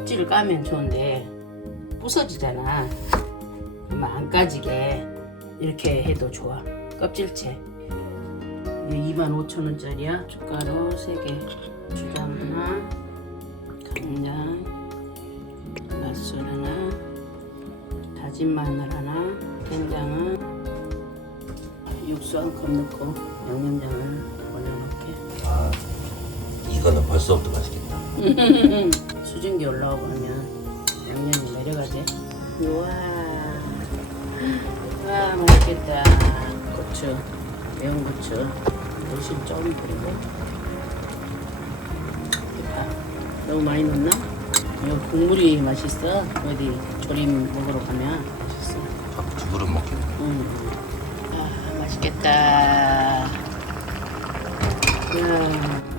껍질을 까면 좋은데 부서지잖아. 그러면 안 까지게 이렇게 해도 좋아. 껍질채. 이게 25,000원짜리야. 춧가루 3개. 주당 하나. 간장. 맛술 하나. 다진 마늘 하나. 된장은 육수 한 컵 넣고 양념장을 올려놓게. 아, 이거는 벌써부터 맛있겠다. 수증기 올라오고 하면 양념이 내려가지. 우와, 와 맛있겠다. 고추, 매운 고추, 물실 좀 뿌리고. 파 너무 많이 넣나? 이거 국물이 맛있어. 어디 조림 먹으러 가면 맛있어. 밥두 그릇 먹겠네. 음. 아 맛있겠다. 이야.